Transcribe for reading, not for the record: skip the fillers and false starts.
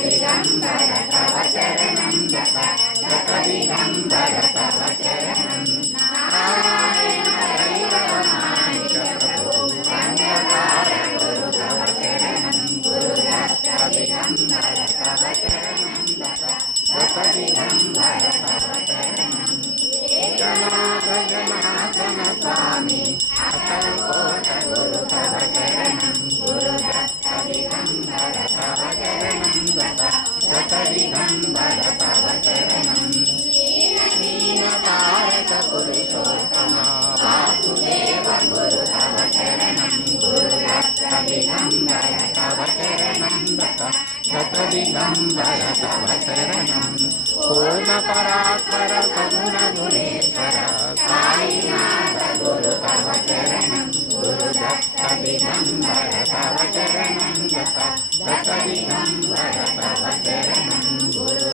दिगंबर तव चरणं दत्त दिगंबर तव चरणं नारायण दैवमानिक प्रभु अंधकार गुरु तव चरणं गुरु दत्त दिगंबर तव चरणं दत्त दिगंबर तव चरणं जनार्दन स्वामी अकलकोट गुरु तव चरणं गुरु दत्त दिगंबर तव चरणं दत्त दिगंबर तव चरणं दीनतारक पुरुषोत्तम वासुदेव गुरु तव चरणं गुरु दत्त दिगंबर तव चरणं दत्त दिगंबर तव चरणं पूर्ण परात्पर सगुण गुणेश्वर साईनाथ गुरु तव चरणं गुरु दत्त दिगंबर तव चरणं दत्त दिगंबर